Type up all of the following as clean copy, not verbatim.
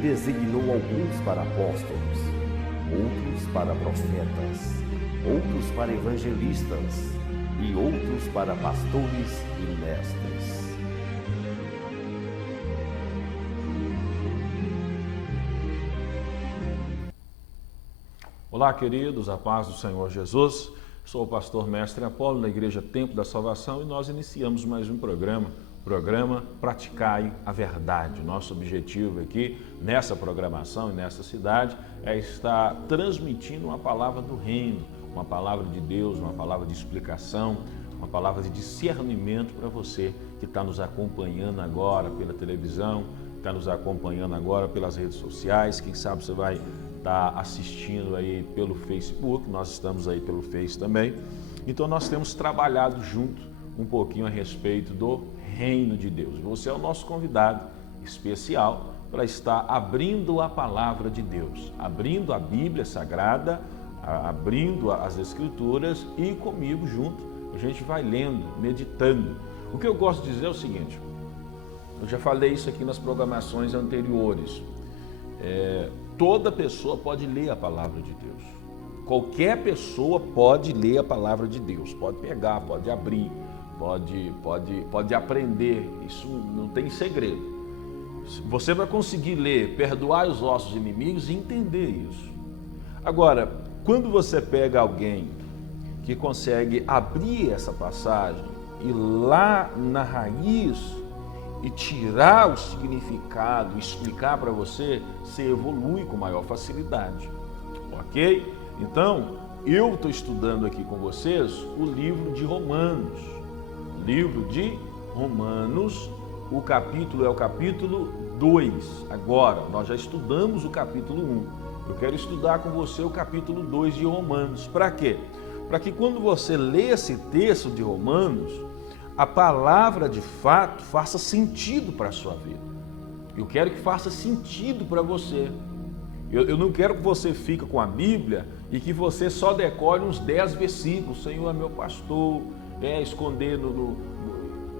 designou alguns para apóstolos, outros para profetas, outros para evangelistas e outros para pastores e mestres. Olá, queridos, a paz do Senhor Jesus. Sou o pastor Mestre Apolo, da Igreja Templo da Salvação, e nós iniciamos mais um programa Praticai a Verdade. Nosso objetivo aqui, nessa programação e nessa cidade, é estar transmitindo uma palavra do reino, uma palavra de Deus, uma palavra de explicação, uma palavra de discernimento para você que está nos acompanhando agora pela televisão, está nos acompanhando agora pelas redes sociais, quem sabe você vai estar assistindo aí pelo Facebook, nós estamos aí pelo Face também. Então nós temos trabalhado junto um pouquinho a respeito do reino de Deus. Você é o nosso convidado especial para estar abrindo a palavra de Deus, abrindo a Bíblia Sagrada, abrindo as Escrituras e comigo junto. A gente vai lendo, meditando. O que eu gosto de dizer é o seguinte, eu já falei isso aqui nas programações anteriores, toda pessoa pode ler a palavra de Deus. Qualquer pessoa pode ler a palavra de Deus, pode pegar, pode abrir, pode aprender, isso não tem segredo. Você vai conseguir ler, perdoar os vossos inimigos e entender isso. Agora, quando você pega alguém que consegue abrir essa passagem e lá na raiz e tirar o significado, explicar para você, você evolui com maior facilidade, ok? Então, eu estou estudando aqui com vocês o livro de Romanos. Livro de Romanos, o capítulo é o capítulo 2. Agora, nós já estudamos o capítulo 1. Eu quero estudar com você o capítulo 2 de Romanos. Para quê? Para que quando você lê esse texto de Romanos, a palavra de fato faça sentido para a sua vida. Eu quero que faça sentido para você. Eu não quero que você fique com a Bíblia e que você só decore uns 10 versículos. Senhor é meu pastor, esconder no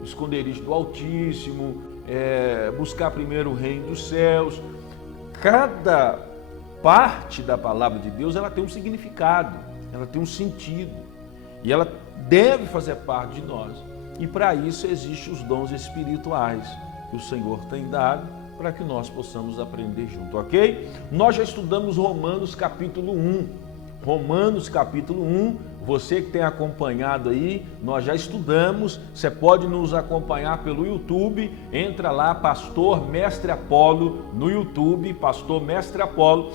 esconderijo do Altíssimo, buscar primeiro o reino dos céus. Cada parte da palavra de Deus, ela tem um significado, ela tem um sentido e ela deve fazer parte de nós. E para isso existem os dons espirituais que o Senhor tem dado para que nós possamos aprender junto, ok? Nós já estudamos Romanos capítulo 1. Romanos capítulo 1, você que tem acompanhado aí, nós já estudamos, você pode nos acompanhar pelo YouTube, entra lá, Pastor Mestre Apolo, no YouTube, Pastor Mestre Apolo,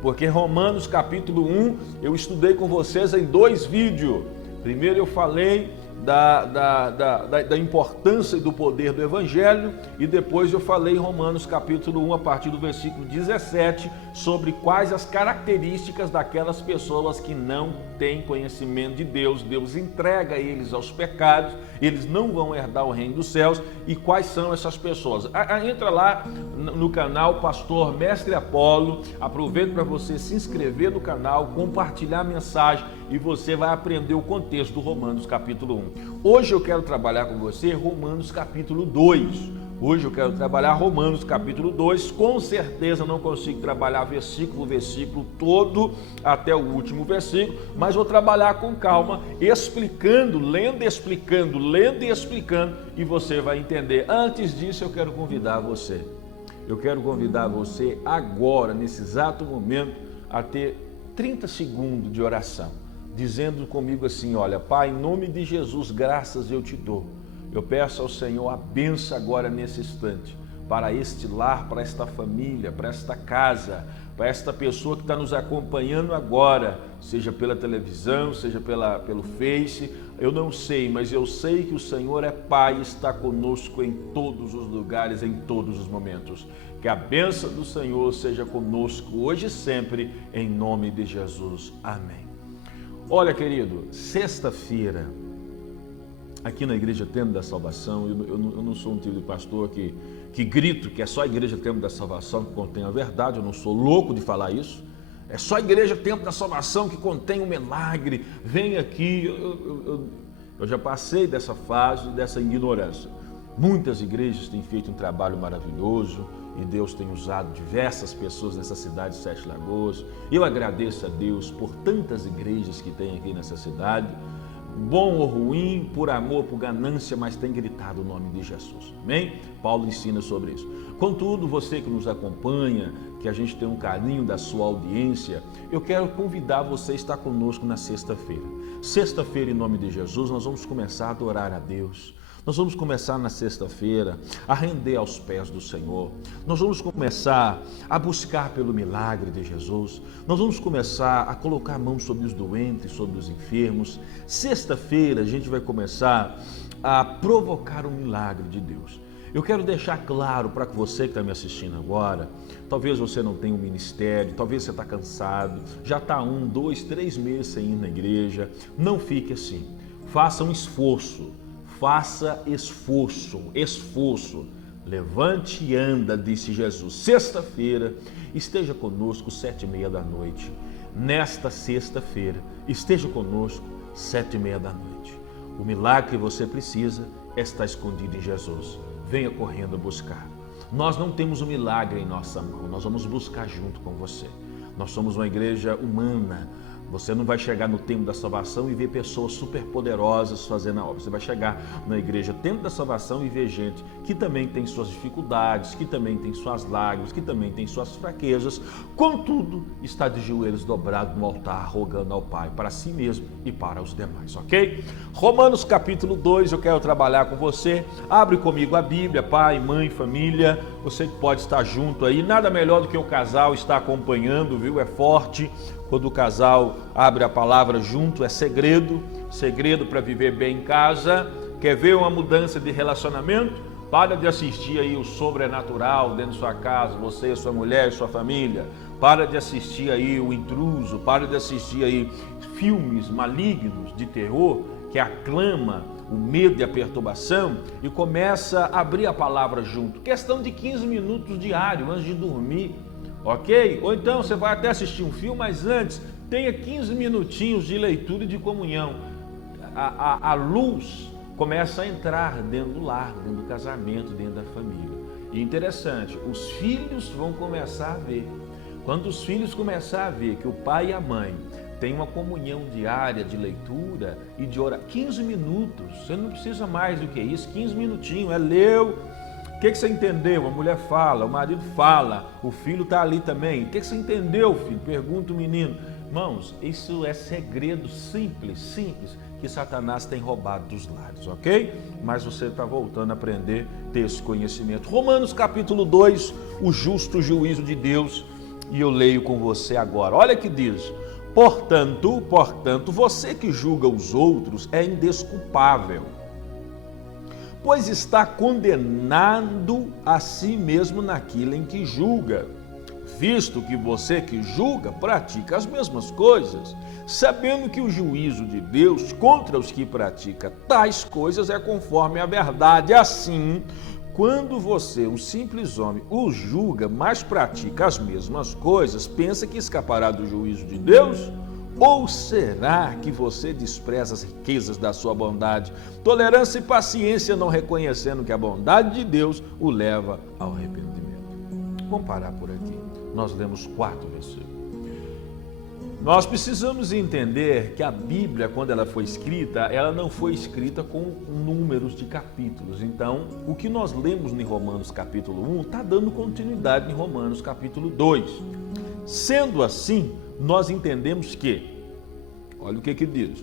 porque Romanos capítulo 1, eu estudei com vocês em 2 vídeos. Primeiro eu falei da importância e do poder do Evangelho, e depois eu falei em Romanos capítulo 1, a partir do versículo 17, sobre quais as características daquelas pessoas que não têm conhecimento de Deus. Deus entrega eles aos pecados, eles não vão herdar o reino dos céus. E quais são essas pessoas? Entra lá no canal Pastor Mestre Apolo, aproveita para você se inscrever no canal, compartilhar a mensagem e você vai aprender o contexto do Romanos capítulo 1. Hoje eu quero trabalhar com você Romanos capítulo 2. Hoje eu quero trabalhar Romanos capítulo 2, com certeza não consigo trabalhar versículo por versículo todo até o último versículo, mas vou trabalhar com calma, explicando, lendo e explicando, e você vai entender. Antes disso eu quero convidar você agora, nesse exato momento, a ter 30 segundos de oração, dizendo comigo assim: olha, Pai, em nome de Jesus, graças eu te dou. Eu peço ao Senhor a bênção agora nesse instante, para este lar, para esta família, para esta casa, para esta pessoa que está nos acompanhando agora, seja pela televisão, seja pelo Face, eu não sei, mas eu sei que o Senhor é Pai e está conosco em todos os lugares, em todos os momentos. Que a bênção do Senhor seja conosco hoje e sempre, em nome de Jesus. Amém. Olha, querido, sexta-feira, aqui na Igreja Templo da Salvação, eu não sou um tipo de pastor que grito que é só a Igreja Templo da Salvação que contém a verdade, eu não sou louco de falar isso. É só a Igreja Templo da Salvação que contém o milagre. Vem aqui, eu já passei dessa fase, dessa ignorância. Muitas igrejas têm feito um trabalho maravilhoso, e Deus tem usado diversas pessoas nessa cidade de Sete Lagoas. Eu agradeço a Deus por tantas igrejas que tem aqui nessa cidade, bom ou ruim, por amor, por ganância, mas tem gritado o nome de Jesus, amém? Paulo ensina sobre isso. Contudo, você que nos acompanha, que a gente tem um carinho da sua audiência, eu quero convidar você a estar conosco na sexta-feira. Sexta-feira, em nome de Jesus, nós vamos começar a adorar a Deus. Nós vamos começar na sexta-feira a render aos pés do Senhor. Nós vamos começar a buscar pelo milagre de Jesus. Nós vamos começar a colocar a mão sobre os doentes, sobre os enfermos. Sexta-feira a gente vai começar a provocar o milagre de Deus. Eu quero deixar claro para você que está me assistindo agora, talvez você não tenha um ministério, talvez você está cansado, já está 1, 2, 3 meses sem ir na igreja. Não fique assim. Faça um esforço. Faça esforço. Levante e anda, disse Jesus. Sexta-feira, esteja conosco 7h30 da noite. Nesta sexta-feira, esteja conosco 7h30 da noite. O milagre que você precisa está escondido em Jesus. Venha correndo buscar. Nós não temos o milagre em nossa mão, nós vamos buscar junto com você. Nós somos uma igreja humana. Você não vai chegar no Templo da Salvação e ver pessoas superpoderosas fazendo a obra. Você vai chegar na igreja Templo da Salvação e ver gente que também tem suas dificuldades, que também tem suas lágrimas, que também tem suas fraquezas. Contudo, está de joelhos dobrados no altar, rogando ao Pai para si mesmo e para os demais, ok? Romanos capítulo 2, eu quero trabalhar com você. Abre comigo a Bíblia, pai, mãe, família. Você pode estar junto aí. Nada melhor do que o casal estar acompanhando, viu? É forte. Quando o casal abre a palavra junto, é segredo para viver bem em casa. Quer ver uma mudança de relacionamento? Para de assistir aí o sobrenatural dentro de sua casa, você, sua mulher, sua família. Para de assistir aí o intruso, para de assistir aí filmes malignos de terror que aclama o medo e a perturbação e começa a abrir a palavra junto. Questão de 15 minutos diário antes de dormir. Ok? Ou então você vai até assistir um filme, mas antes tenha 15 minutinhos de leitura e de comunhão. A luz começa a entrar dentro do lar, dentro do casamento, dentro da família. E interessante, os filhos vão começar a ver. Quando os filhos começarem a ver que o pai e a mãe têm uma comunhão diária de leitura e de oração, 15 minutos, você não precisa mais do que isso, 15 minutinhos, leu. O que você entendeu? A mulher fala, o marido fala, o filho está ali também. O que você entendeu, filho? Pergunta o menino. Irmãos, isso é segredo simples, que Satanás tem roubado dos lares, ok? Mas você está voltando a aprender, ter esse conhecimento. Romanos capítulo 2, o justo juízo de Deus, e eu leio com você agora. Olha que diz: Portanto, você que julga os outros é indesculpável, pois está condenado a si mesmo naquilo em que julga, visto que você que julga pratica as mesmas coisas, sabendo que o juízo de Deus contra os que praticam tais coisas é conforme a verdade. Assim, quando você, um simples homem, o julga, mas pratica as mesmas coisas, pensa que escapará do juízo de Deus? Ou será que você despreza as riquezas da sua bondade, tolerância e paciência, não reconhecendo que a bondade de Deus o leva ao arrependimento? Vamos parar por aqui. Nós lemos 4 versículos. Nós precisamos entender que a Bíblia, quando ela foi escrita, ela não foi escrita com números de capítulos. Então, o que nós lemos em Romanos capítulo 1 está dando continuidade em Romanos capítulo 2. Sendo assim, nós entendemos que, olha o que diz,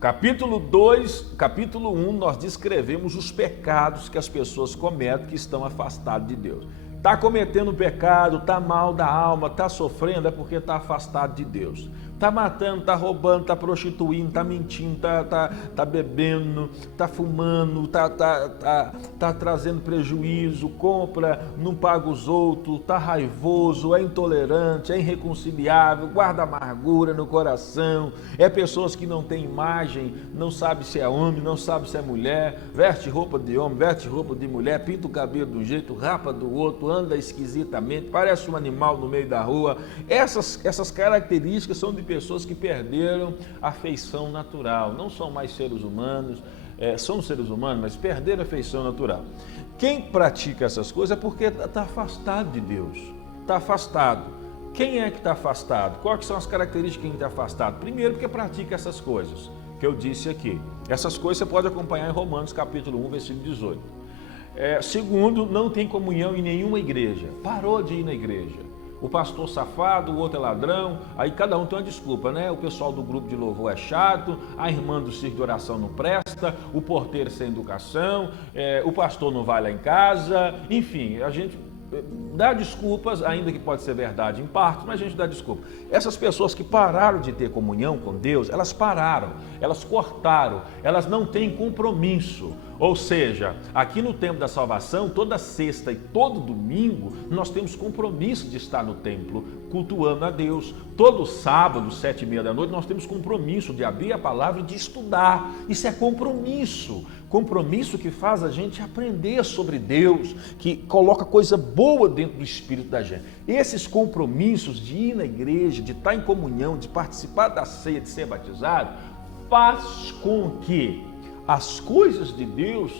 capítulo 1, nós descrevemos os pecados que as pessoas cometem que estão afastadas de Deus. Está cometendo pecado, está mal da alma, está sofrendo, é porque está afastado de Deus. Está matando, está roubando, está prostituindo, está mentindo, está bebendo, está fumando, está trazendo prejuízo, compra, não paga os outros, está raivoso, é intolerante, é irreconciliável, guarda amargura no coração, é pessoas que não têm imagem, não sabe se é homem, não sabe se é mulher, veste roupa de homem, veste roupa de mulher, pinta o cabelo de um jeito, rapa do outro, anda esquisitamente, parece um animal no meio da rua. Essas características são de pessoas que perderam a feição natural, não são mais seres humanos, são seres humanos, mas perderam a feição natural. Quem pratica essas coisas é porque está afastado de Deus, está afastado. Quem é que está afastado? Quais são as características de quem está afastado? Primeiro, porque pratica essas coisas que eu disse aqui. Essas coisas você pode acompanhar em Romanos capítulo 1, versículo 18. Segundo, não tem comunhão em nenhuma igreja. Parou de ir na igreja. O pastor safado, o outro é ladrão, aí cada um tem uma desculpa, né? O pessoal do grupo de louvor é chato, a irmã do circo de oração não presta, o porteiro sem educação, o pastor não vai lá em casa, enfim, a gente dá desculpas, ainda que pode ser verdade em parte, mas a gente dá desculpa. Essas pessoas que pararam de ter comunhão com Deus, elas pararam, elas cortaram, elas não têm compromisso. Ou seja, aqui no Templo da Salvação, toda sexta e todo domingo, nós temos compromisso de estar no templo, cultuando a Deus. Todo sábado, 7h30 da noite, nós temos compromisso de abrir a palavra e de estudar. Isso é compromisso. Compromisso que faz a gente aprender sobre Deus, que coloca coisa boa dentro do espírito da gente. Esses compromissos de ir na igreja, de estar em comunhão, de participar da ceia, de ser batizado, faz com que as coisas de Deus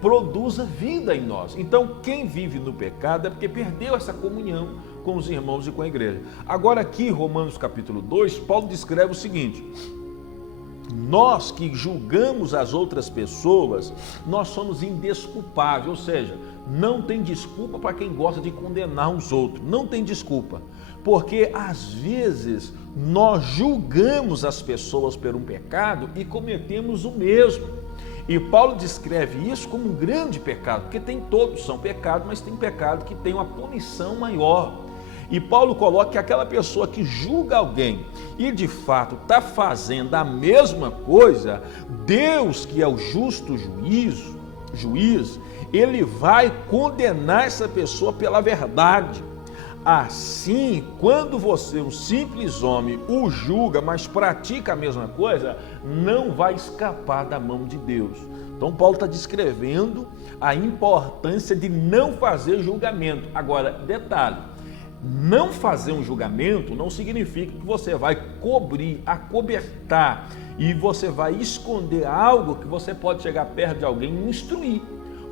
produza vida em nós. Então, quem vive no pecado é porque perdeu essa comunhão com os irmãos e com a igreja. Agora aqui, Romanos capítulo 2, Paulo descreve o seguinte: nós que julgamos as outras pessoas, nós somos indesculpáveis, ou seja, não tem desculpa para quem gosta de condenar os outros, não tem desculpa, porque às vezes nós julgamos as pessoas por um pecado e cometemos o mesmo. E Paulo descreve isso como um grande pecado, porque todos são pecados, mas tem pecado que tem uma punição maior. E Paulo coloca que aquela pessoa que julga alguém e de fato está fazendo a mesma coisa, Deus, que é o justo juiz, ele vai condenar essa pessoa pela verdade. Assim, quando você, um simples homem, o julga, mas pratica a mesma coisa, não vai escapar da mão de Deus. Então Paulo está descrevendo a importância de não fazer julgamento. Agora, detalhe, não fazer um julgamento não significa que você vai cobrir, acobertar e você vai esconder algo que você pode chegar perto de alguém e instruir.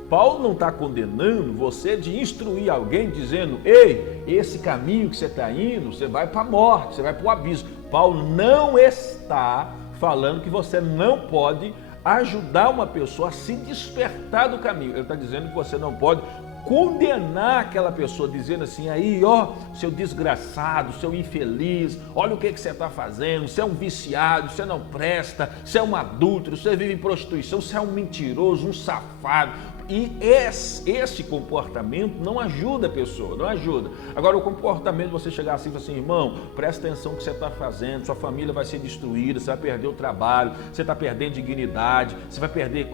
Paulo não está condenando você de instruir alguém dizendo: ei, esse caminho que você está indo, você vai para a morte, você vai para o abismo. Paulo não está falando que você não pode ajudar uma pessoa a se despertar do caminho. Ele está dizendo que você não pode condenar aquela pessoa, dizendo assim: aí, ó, seu desgraçado, seu infeliz, olha o que você está fazendo, você é um viciado, você não presta, você é um adúltero, você vive em prostituição, você é um mentiroso, um safado. E esse comportamento não ajuda a pessoa, não ajuda. Agora, o comportamento de você chegar assim e falar assim: irmão, presta atenção no que você está fazendo, sua família vai ser destruída, você vai perder o trabalho, você está perdendo dignidade, você vai perder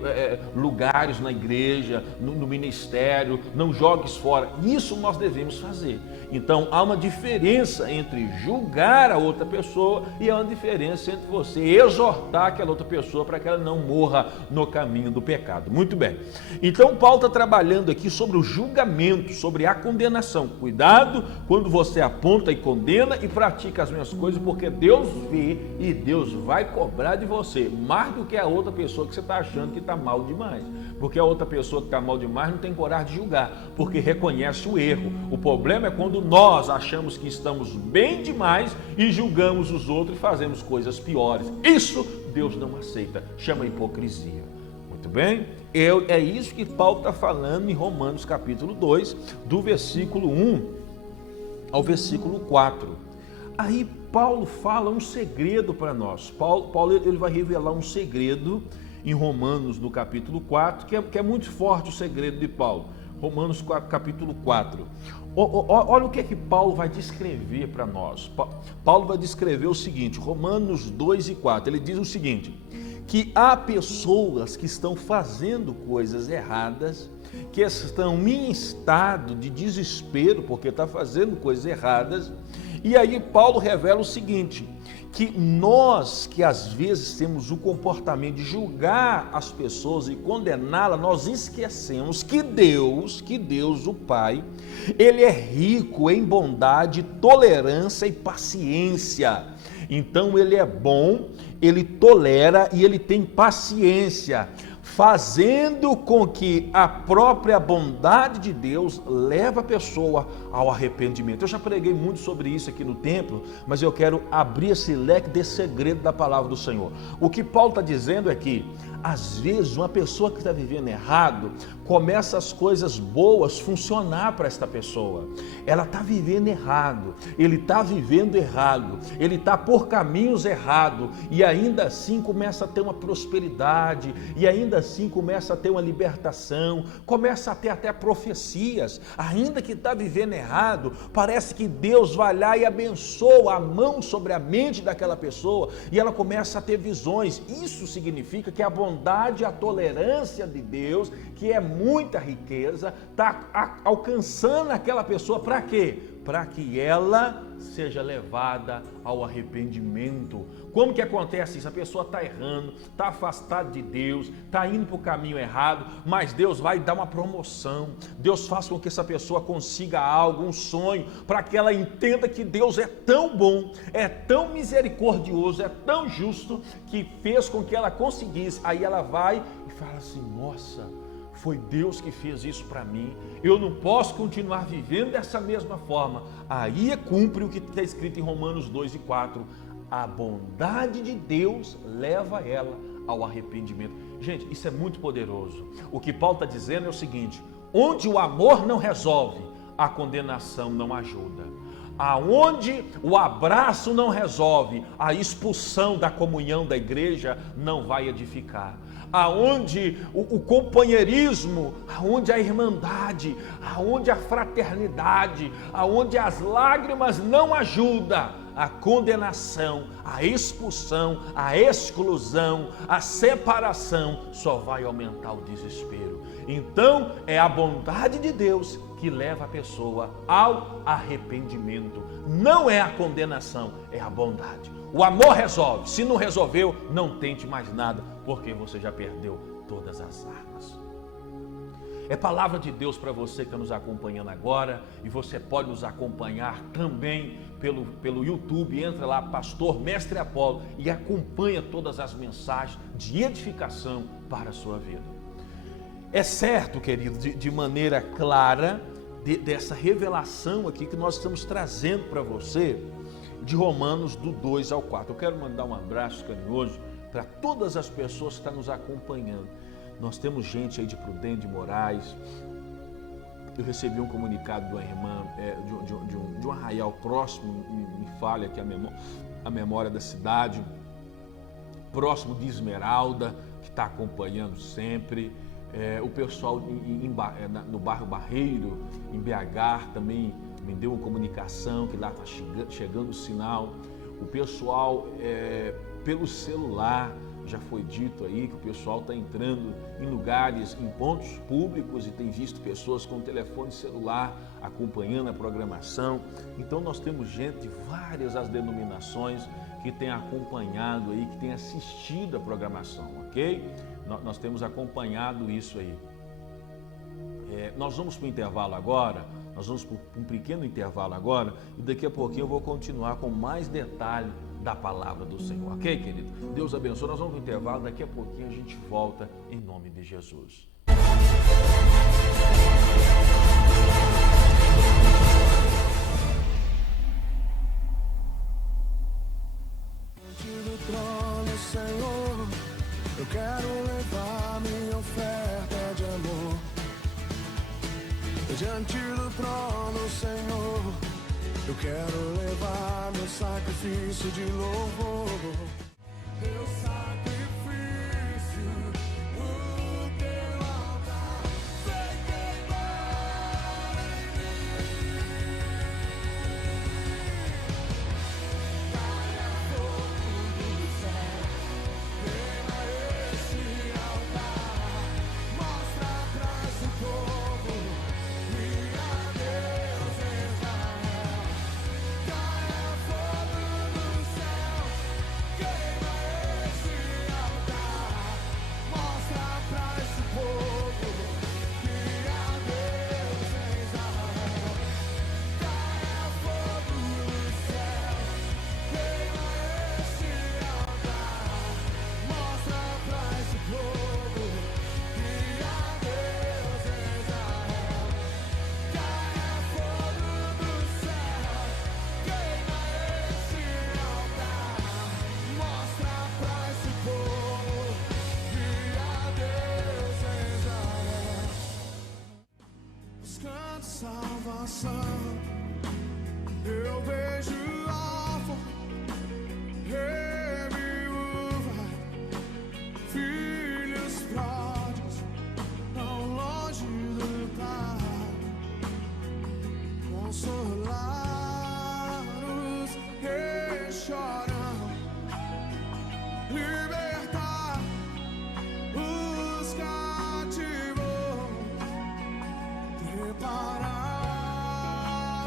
lugares na igreja, no ministério, não jogues fora. Isso nós devemos fazer. Então, há uma diferença entre julgar a outra pessoa e há uma diferença entre você exortar aquela outra pessoa para que ela não morra no caminho do pecado. Muito bem. Então, Paulo está trabalhando aqui sobre o julgamento, sobre a condenação. Cuidado quando você aponta e condena e pratica as mesmas coisas, porque Deus vê e Deus vai cobrar de você, mais do que a outra pessoa que você está achando que está mal demais. Porque a outra pessoa que está mal demais não tem coragem de julgar, porque reconhece o erro. O problema é quando nós achamos que estamos bem demais e julgamos os outros e fazemos coisas piores. Isso Deus não aceita, chama hipocrisia. Muito bem? É isso que Paulo está falando em Romanos capítulo 2, do versículo 1 ao versículo 4. Aí Paulo fala um segredo para nós. Paulo ele vai revelar um segredo em Romanos no capítulo 4, que é muito forte o segredo de Paulo. Romanos capítulo 4. Olha o que é que Paulo vai descrever para nós. Paulo vai descrever o seguinte, Romanos 2 e 4, ele diz o seguinte: que há pessoas que estão fazendo coisas erradas, que estão em estado de desespero porque está fazendo coisas erradas, e aí Paulo revela o seguinte, que nós que às vezes temos o comportamento de julgar as pessoas e condená-las, nós esquecemos que Deus, o Pai, Ele é rico em bondade, tolerância e paciência. Então Ele é bom, Ele tolera e Ele tem paciência. fazendo com que a própria bondade de Deus leve a pessoa ao arrependimento. Eu já preguei muito sobre isso aqui no templo, mas eu quero abrir esse leque desse segredo da palavra do Senhor. O que Paulo está dizendo é que, às vezes, uma pessoa que está vivendo errado, começa as coisas boas funcionar para esta pessoa. Ela está vivendo errado, ele está vivendo errado, ele está por caminhos errados, e ainda assim começa a ter uma prosperidade, e ainda assim começa a ter uma libertação, começa a ter até profecias. Ainda que está vivendo errado, parece que Deus vai lá e abençoa a mão sobre a mente daquela pessoa, e ela começa a ter visões. Isso significa que a bondade e a tolerância de Deus, que é muita riqueza, está alcançando aquela pessoa. Para quê? Para que ela seja levada ao arrependimento. Como que acontece isso? A pessoa está errando, está afastada de Deus, está indo para o caminho errado, mas Deus vai dar uma promoção. Deus faz com que essa pessoa consiga algo, um sonho, para que ela entenda que Deus é tão bom, é tão misericordioso, é tão justo, que fez com que ela conseguisse. Aí ela vai e fala assim: nossa, foi Deus que fez isso para mim, eu não posso continuar vivendo dessa mesma forma. Aí cumpre o que está escrito em Romanos 2 e 4, a bondade de Deus leva ela ao arrependimento. Gente, isso é muito poderoso. O que Paulo está dizendo é o seguinte: onde o amor não resolve, a condenação não ajuda. Aonde o abraço não resolve, a expulsão da comunhão da igreja não vai edificar. Aonde o companheirismo, aonde a irmandade, aonde a fraternidade, aonde as lágrimas não ajudam, a condenação, a expulsão, a exclusão, a separação só vai aumentar o desespero. Então é a bondade de Deus que leva a pessoa ao arrependimento. Não é a condenação, é a bondade. O amor resolve. Se não resolveu, não tente mais nada, porque você já perdeu todas as armas. É palavra de Deus para você que está nos acompanhando agora, e você pode nos acompanhar também pelo YouTube. Entra lá, Pastor Mestre Apolo, e acompanha todas as mensagens de edificação para a sua vida. É certo, querido, de maneira clara, dessa revelação aqui que nós estamos trazendo para você, de Romanos do 2 ao 4. Eu quero mandar um abraço carinhoso para todas as pessoas que estão nos acompanhando. Nós temos gente aí de Prudente de Moraes. Eu recebi um comunicado de uma irmã de um arraial próximo, me falha aqui a memória da cidade, próximo de Esmeralda, que está acompanhando sempre. O pessoal no bairro Barreiro, em BH, também me deu uma comunicação que lá está chegando o sinal. O pessoal pelo celular, já foi dito aí que o pessoal está entrando em lugares, em pontos públicos, e tem visto pessoas com telefone celular acompanhando a programação. Então nós temos gente de várias as denominações que tem acompanhado aí, que tem assistido a programação, ok? Nós temos acompanhado isso aí. Nós vamos para o intervalo agora, nós vamos para um pequeno intervalo agora, e daqui a pouquinho eu vou continuar com mais detalhe da palavra do Senhor, ok, querido? Deus abençoe. Nós vamos para o intervalo, daqui a pouquinho a gente volta em nome de Jesus. Diante do trono, Senhor, eu quero levar minha oferta de amor. Diante do trono, Senhor, eu quero levar meu sacrifício de louvor. Meu sacrifício, o teu altar, vem queimar em mim. Caia fogo do céu, queima esse altar, mostra pra esse povo minha Deus Israel. Caia fogo do céu, queima esse choram, libertar os cativos, preparar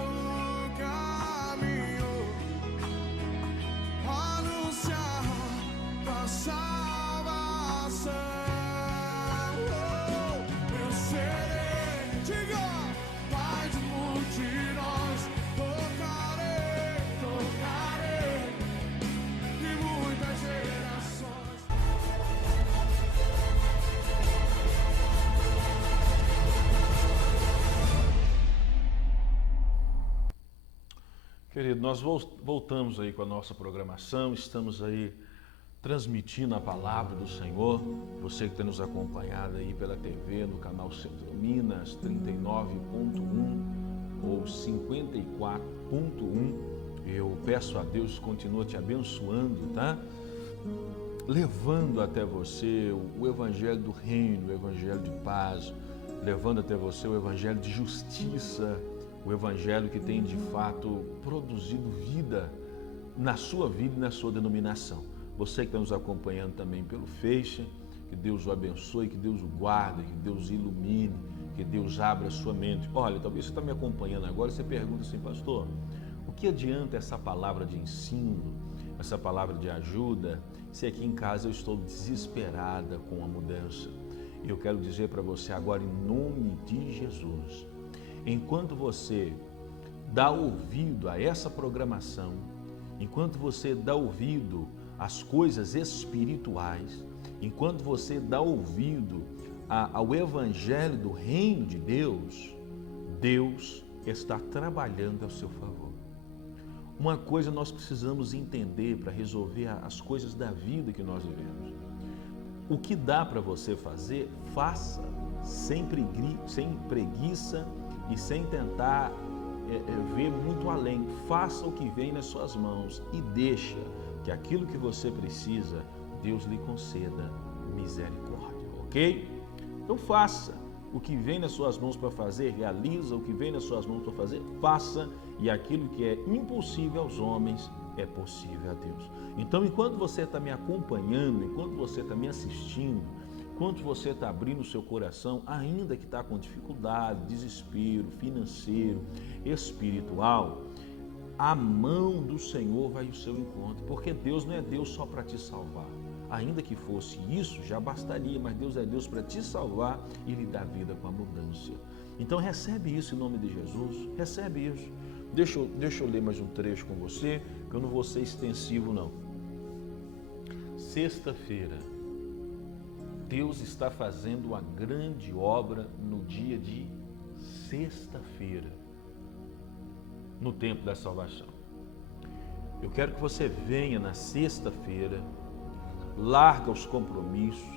o caminho, anunciar a salvação. Eu serei, diga, Pai de multidões, tocarei de muitas gerações. Querido, nós voltamos aí com a nossa programação, estamos aí transmitindo a palavra do Senhor. Você que tem nos acompanhado aí pela TV, no canal Centro Minas 39.1 ou 54.1, eu peço a Deus que continue te abençoando, tá? Levando até você o Evangelho do Reino, o Evangelho de paz, levando até você o Evangelho de justiça, o Evangelho que tem de fato produzido vida na sua vida e na sua denominação. Você que está nos acompanhando também pelo Face, que Deus o abençoe, que Deus o guarde, que Deus o ilumine, que Deus abra a sua mente. Olha, talvez você está me acompanhando agora e você pergunta assim, pastor, o que adianta essa palavra de ensino, essa palavra de ajuda, se aqui em casa eu estou desesperada com a mudança? E eu quero dizer para você agora, em nome de Jesus, enquanto você dá ouvido a essa programação, enquanto você dá ouvido às coisas espirituais, enquanto você dá ouvido ao Evangelho do Reino de Deus, Deus está trabalhando ao seu favor. Uma coisa nós precisamos entender para resolver as coisas da vida que nós vivemos. O que dá para você fazer, faça, sem preguiça e sem tentar ver muito além. Faça o que vem nas suas mãos e deixa que aquilo que você precisa, Deus lhe conceda misericórdia, ok? Então faça o que vem nas suas mãos para fazer, realiza o que vem nas suas mãos para fazer, faça, e aquilo que é impossível aos homens é possível a Deus. Então, enquanto você está me acompanhando, enquanto você está me assistindo, enquanto você está abrindo o seu coração, ainda que está com dificuldade, desespero financeiro, espiritual, a mão do Senhor vai ao seu encontro, porque Deus não é Deus só para te salvar. Ainda que fosse isso, já bastaria, mas Deus é Deus para te salvar e lhe dar vida com abundância. Então recebe isso em nome de Jesus, recebe isso. Deixa eu ler mais um trecho com você, que eu não vou ser extensivo não. Sexta-feira, Deus está fazendo uma grande obra no dia de sexta-feira, no tempo da salvação. Eu quero que você venha na sexta-feira, larga os compromissos,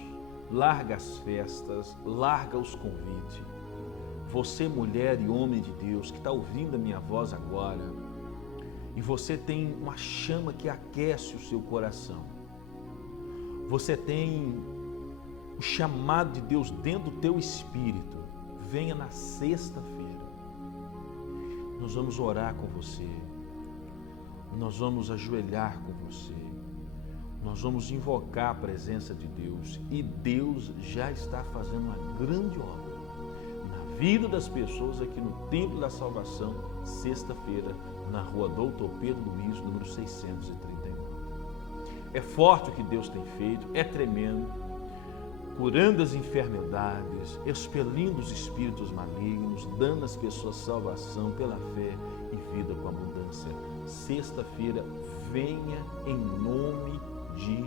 larga as festas, larga os convites. Você, mulher e homem de Deus, que está ouvindo a minha voz agora, e você tem uma chama que aquece o seu coração. Você tem o chamado de Deus dentro do teu espírito. Venha na sexta-feira. Nós vamos orar com você. Nós vamos ajoelhar com você. Nós vamos invocar a presença de Deus. E Deus já está fazendo uma grande obra na vida das pessoas aqui no Templo da Salvação, sexta-feira, na rua Doutor Pedro Luiz, número 631. É forte o que Deus tem feito, é tremendo, curando as enfermidades, expelindo os espíritos malignos, dando às pessoas salvação pela fé e vida com abundância. Sexta-feira, venha em nome de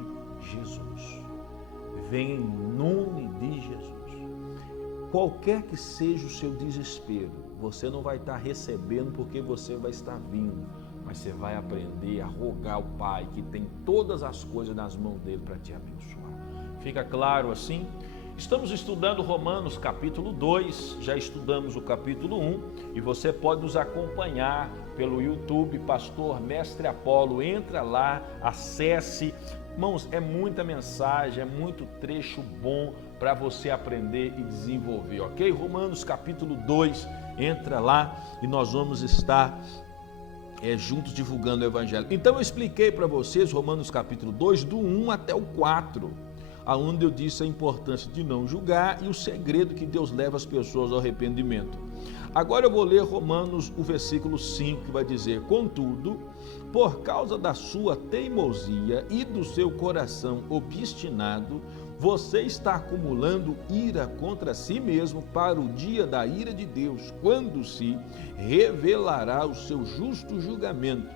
Jesus. Venha em nome de Jesus. Qualquer que seja o seu desespero, você não vai estar recebendo porque você vai estar vindo, mas você vai aprender a rogar ao Pai, que tem todas as coisas nas mãos dele para te abençoar. Fica claro assim? Estamos estudando Romanos capítulo 2, já estudamos o capítulo 1 e você pode nos acompanhar pelo YouTube, Pastor Mestre Apolo. Entra lá, acesse. Irmãos, é muita mensagem, é muito trecho bom para você aprender e desenvolver, ok? Romanos capítulo 2, entra lá e nós vamos estar juntos divulgando o evangelho. Então eu expliquei para vocês Romanos capítulo 2, do 1 até o 4, aonde eu disse a importância de não julgar e o segredo que Deus leva as pessoas ao arrependimento. Agora eu vou ler Romanos, o versículo 5, que vai dizer: contudo, por causa da sua teimosia e do seu coração obstinado, você está acumulando ira contra si mesmo para o dia da ira de Deus, quando se revelará o seu justo julgamento.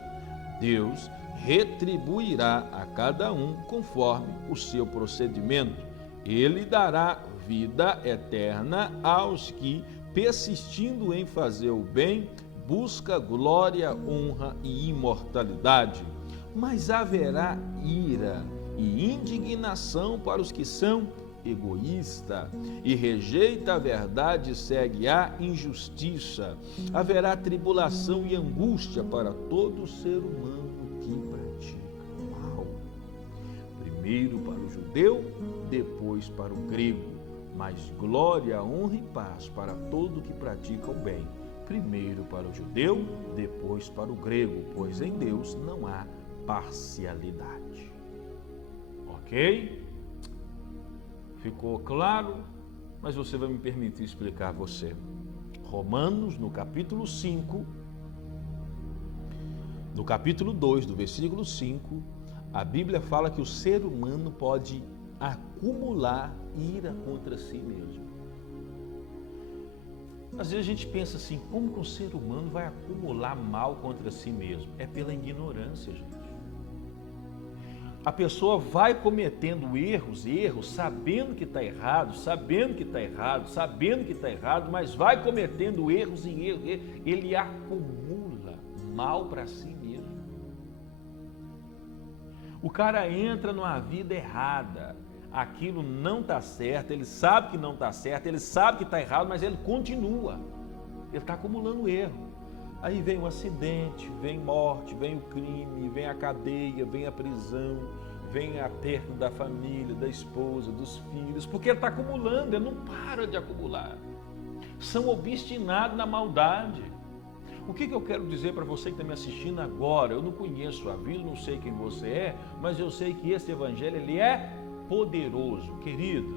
Deus retribuirá a cada um conforme o seu procedimento. Ele dará vida eterna aos que, persistindo em fazer o bem, busca glória, honra e imortalidade. Mas haverá ira e indignação para os que são egoístas e rejeita a verdade e segue a injustiça. Haverá tribulação e angústia para todo ser humano que pratica o mal. Primeiro para o judeu, depois para o grego. Mas glória, honra e paz para todo que pratica o bem. Primeiro para o judeu, depois para o grego, pois em Deus não há parcialidade. Ok? Ficou claro? Mas você vai me permitir explicar a você. Romanos, no capítulo 5, no capítulo 2, do versículo 5, a Bíblia fala que o ser humano pode acumular ira contra si mesmo. Às vezes a gente pensa assim, como que um ser humano vai acumular mal contra si mesmo? É pela ignorância, gente. A pessoa vai cometendo erros, sabendo que está errado, mas vai cometendo erros e erros. Ele acumula mal para si mesmo. O cara entra numa vida errada, aquilo não está certo, ele sabe que não está certo, ele sabe que está errado, mas ele continua. Ele está acumulando erro. Aí vem o acidente, vem morte, vem o crime, vem a cadeia, vem a prisão, vem a perda da família, da esposa, dos filhos, porque ele está acumulando, ele não para de acumular. São obstinados na maldade. O que eu quero dizer para você que está me assistindo agora? Eu não conheço a vida, não sei quem você é, mas eu sei que esse evangelho ele é poderoso. Querido,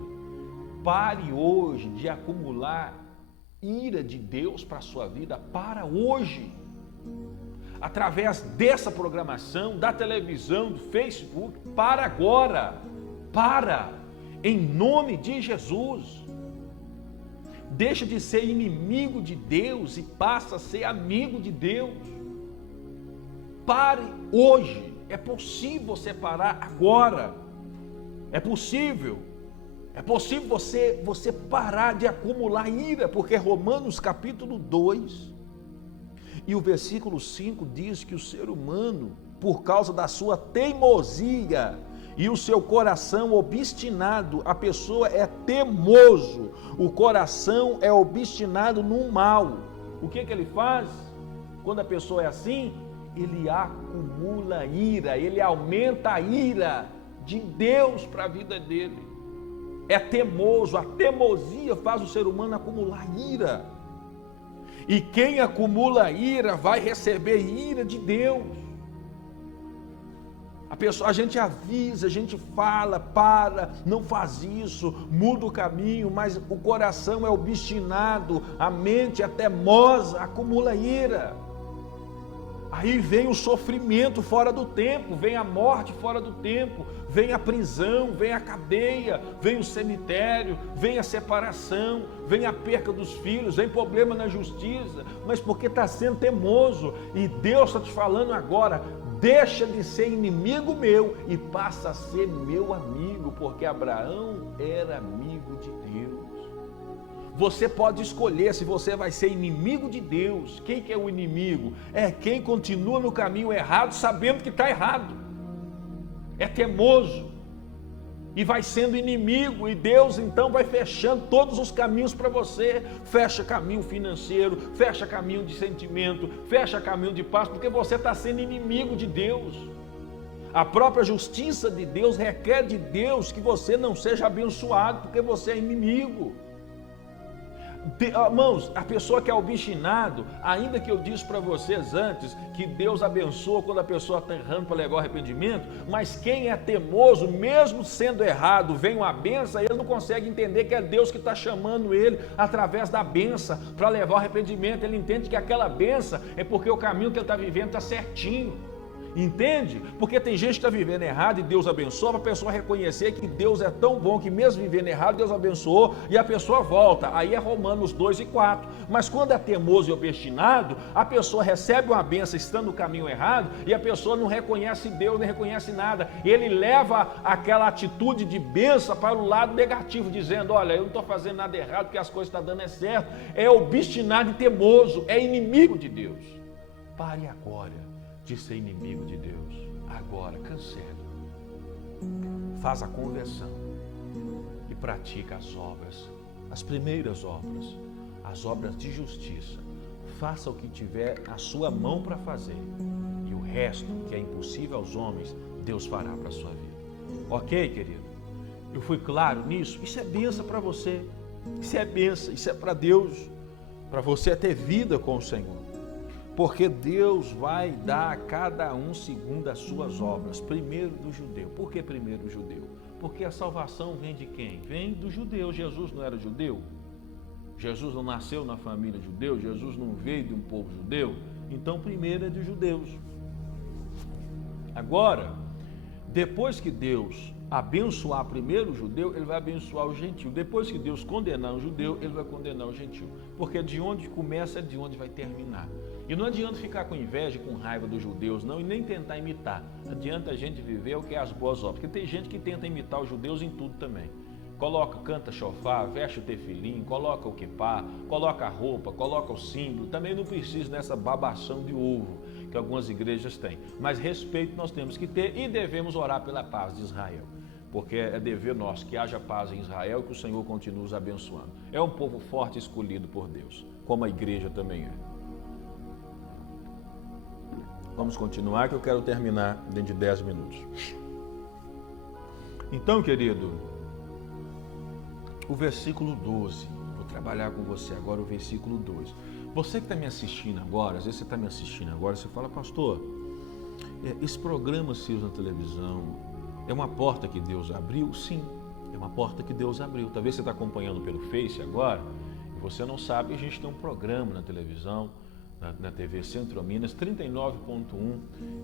pare hoje de acumular ira de Deus para a sua vida, para hoje, através dessa programação, da televisão, do Facebook, para agora, em nome de Jesus. Deixa de ser inimigo de Deus e passa a ser amigo de Deus. Pare hoje, é possível você parar agora, é possível você parar de acumular ira, porque Romanos capítulo 2 e o versículo 5 diz que o ser humano, por causa da sua teimosia e o seu coração obstinado, a pessoa é teimoso, o coração é obstinado no mal. O que ele faz? Quando a pessoa é assim, ele acumula ira, ele aumenta a ira de Deus para a vida dele. É teimoso, a teimosia faz o ser humano acumular ira. E quem acumula ira vai receber ira de Deus. A gente avisa, a gente fala, para, não faz isso, muda o caminho, mas o coração é obstinado, a mente é teimosa, acumula ira. Aí vem o sofrimento fora do tempo, vem a morte fora do tempo, vem a prisão, vem a cadeia, vem o cemitério, vem a separação, vem a perca dos filhos, vem problema na justiça, mas porque está sendo teimoso. E Deus está te falando agora, deixa de ser inimigo meu e passa a ser meu amigo, porque Abraão era amigo de Deus. Você pode escolher se você vai ser inimigo de Deus. Quem que é o inimigo? É quem continua no caminho errado, sabendo que está errado. É teimoso e vai sendo inimigo, e Deus então vai fechando todos os caminhos para você. Fecha caminho financeiro, fecha caminho de sentimento, fecha caminho de paz, porque você está sendo inimigo de Deus. A própria justiça de Deus requer de Deus que você não seja abençoado, porque você é inimigo. Irmãos, a pessoa que é obstinado, ainda que eu disse para vocês antes que Deus abençoa quando a pessoa está errando para levar o arrependimento, mas quem é teimoso, mesmo sendo errado, vem uma benção, ele não consegue entender que é Deus que está chamando ele através da benção para levar o arrependimento. Ele entende que aquela benção é porque o caminho que ele está vivendo está certinho. Entende? Porque tem gente que está vivendo errado e Deus abençoa, para a pessoa reconhecer que Deus é tão bom que mesmo vivendo errado, Deus abençoou e a pessoa volta. Aí é Romanos 2:4. Mas quando é teimoso e obstinado, a pessoa recebe uma bênção estando no caminho errado e a pessoa não reconhece Deus, nem reconhece nada. Ele leva aquela atitude de bênção para o lado negativo, dizendo: olha, eu não estou fazendo nada errado, porque as coisas estão dando certo. É obstinado e teimoso, é inimigo de Deus. Pare agora de ser inimigo de Deus. Agora, cancele. Faz a conversão e pratica as obras, as primeiras obras, as obras de justiça. Faça o que tiver a sua mão para fazer e o resto, que é impossível aos homens, Deus fará para a sua vida. Ok, querido? Eu fui claro nisso? Isso é bênção para você. Isso é bênção, isso é para Deus, para você ter vida com o Senhor. Porque Deus vai dar a cada um segundo as suas obras. Primeiro do judeu. Por que primeiro do judeu? Porque a salvação vem de quem? Vem do judeu. Jesus não era judeu? Jesus não nasceu na família judeu? Jesus não veio de um povo judeu? Então primeiro é dos judeus. Agora, depois que Deus abençoar primeiro o judeu, ele vai abençoar o gentil. Depois que Deus condenar o judeu, ele vai condenar o gentil. Porque de onde começa é de onde vai terminar. E não adianta ficar com inveja e com raiva dos judeus, não, e nem tentar imitar. Adianta a gente viver o que é as boas obras. Porque tem gente que tenta imitar os judeus em tudo também. Canta chofar, veste o tefilim, coloca o quipá, coloca a roupa, coloca o símbolo. Também não precisa dessa babação de ovo que algumas igrejas têm. Mas respeito nós temos que ter e devemos orar pela paz de Israel. Porque é dever nosso que haja paz em Israel e que o Senhor continue nos abençoando. É um povo forte escolhido por Deus, como a igreja também é. Vamos continuar que eu quero terminar dentro de 10 minutos. Então, querido, o versículo 12, vou trabalhar com você agora o versículo 12. Você que está me assistindo agora, às vezes você está me assistindo agora, você fala: pastor, esse programa seu na televisão é uma porta que Deus abriu? Sim, é uma porta que Deus abriu. Talvez você está acompanhando pelo Face agora e você não sabe, a gente tem um programa na televisão, na TV Centro Minas, 39.1,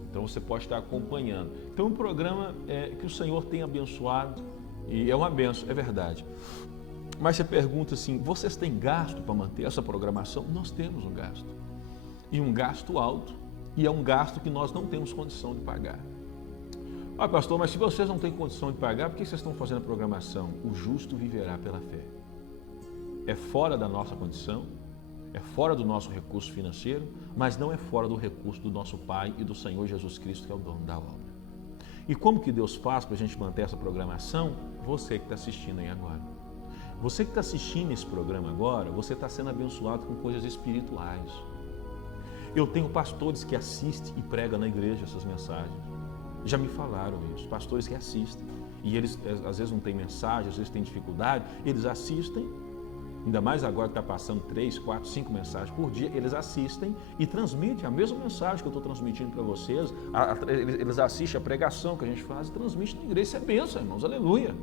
então você pode estar acompanhando. Então um programa que o Senhor tem abençoado e é uma benção, é verdade. Mas você pergunta assim: vocês têm gasto para manter essa programação? Nós temos um gasto, e um gasto alto, e é um gasto que nós não temos condição de pagar. Ah, pastor, mas se vocês não têm condição de pagar, por que vocês estão fazendo a programação? O justo viverá pela fé. É fora da nossa condição, é fora do nosso recurso financeiro, mas não é fora do recurso do nosso Pai e do Senhor Jesus Cristo, que é o dono da obra. E como que Deus faz para a gente manter essa programação? Você que está assistindo aí agora. Você que está assistindo esse programa agora, você está sendo abençoado com coisas espirituais. Eu tenho pastores que assistem e pregam na igreja essas mensagens. Já me falaram isso, pastores que assistem. E eles às vezes não têm mensagem, às vezes têm dificuldade, eles assistem. Ainda mais agora que está passando 3, 4, 5 mensagens por dia, eles assistem e transmitem a mesma mensagem que eu estou transmitindo para vocês. Eles assistem a pregação que a gente faz e transmitem na igreja. Isso é bênção, irmãos, aleluia.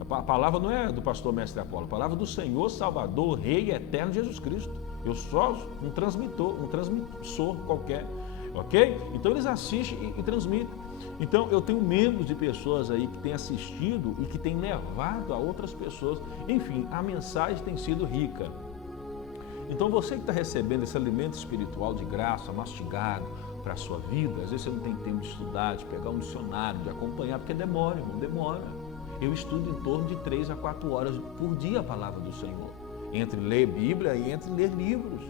A palavra não é do pastor Mestre Apolo, a palavra do Senhor, Salvador, Rei Eterno Jesus Cristo. Eu sou um transmissor qualquer, ok? Então eles assistem e transmitem. Então eu tenho membros de pessoas aí que têm assistido e que têm levado a outras pessoas. Enfim, a mensagem tem sido rica. Então você que está recebendo esse alimento espiritual de graça, mastigado para a sua vida, às vezes você não tem tempo de estudar, de pegar um dicionário, de acompanhar, porque demora, irmão, demora. Eu estudo em torno de 3 a 4 horas por dia a palavra do Senhor, entre ler Bíblia e entre ler livros.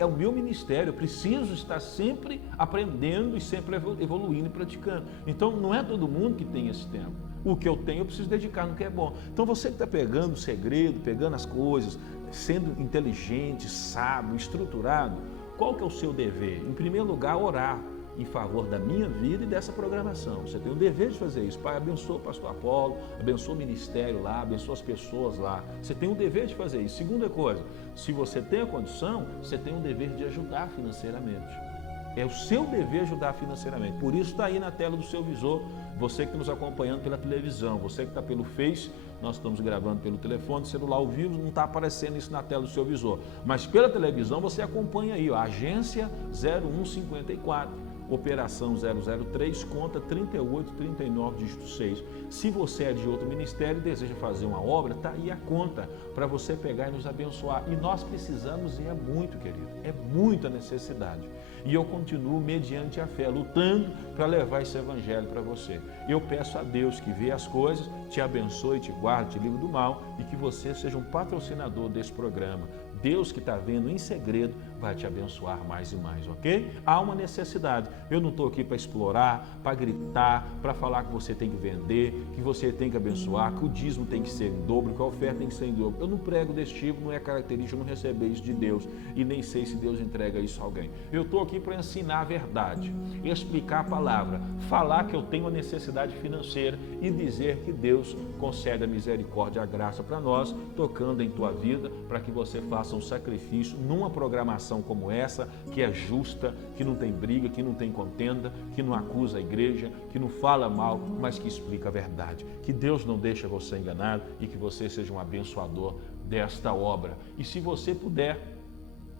É o meu ministério, eu preciso estar sempre aprendendo e sempre evoluindo e praticando. Então não é todo mundo que tem esse tempo. O que eu tenho eu preciso dedicar no que é bom. Então você que está pegando o segredo, pegando as coisas, sendo inteligente, sábio, estruturado, qual que é o seu dever? Em primeiro lugar, orar. em favor da minha vida e dessa programação. Você tem o dever de fazer isso. Pai, abençoa o pastor Apolo, abençoa o ministério lá, abençoa as pessoas lá. Você tem o dever de fazer isso. Segunda coisa, se você tem a condição, você tem o dever de ajudar financeiramente. É o seu dever ajudar financeiramente. Por isso está aí na tela do seu visor, você que está nos acompanhando pela televisão, você que está pelo Face, nós estamos gravando pelo telefone, celular ao vivo, não está aparecendo isso na tela do seu visor. Mas pela televisão você acompanha aí, ó, agência 0154. Operação 003, conta 3839, dígito 6. Se você é de outro ministério e deseja fazer uma obra, está aí a conta para você pegar e nos abençoar. E nós precisamos, e é muito, querido, é muita necessidade. E eu continuo, mediante a fé, lutando para levar esse evangelho para você. Eu peço a Deus que vê as coisas, te abençoe, te guarde, te livre do mal e que você seja um patrocinador desse programa. Deus que está vendo em segredo vai te abençoar mais e mais, ok? Há uma necessidade. Eu não estou aqui para explorar, para gritar, para falar que você tem que vender, que você tem que abençoar, que o dízimo tem que ser em dobro, que a oferta tem que ser em dobro. Eu não prego desse tipo, não é característica, eu não receber isso de Deus e nem sei se Deus entrega isso a alguém. Eu estou aqui para ensinar a verdade, explicar a palavra, falar que eu tenho uma necessidade financeira e dizer que Deus concede a misericórdia e a graça para nós, tocando em tua vida, para que você faça um sacrifício numa programação como essa, que é justa, que não tem briga, que não tem contenda, que não acusa a igreja, que não fala mal, mas que explica a verdade. Que Deus não deixe você enganado e que você seja um abençoador desta obra. E se você puder,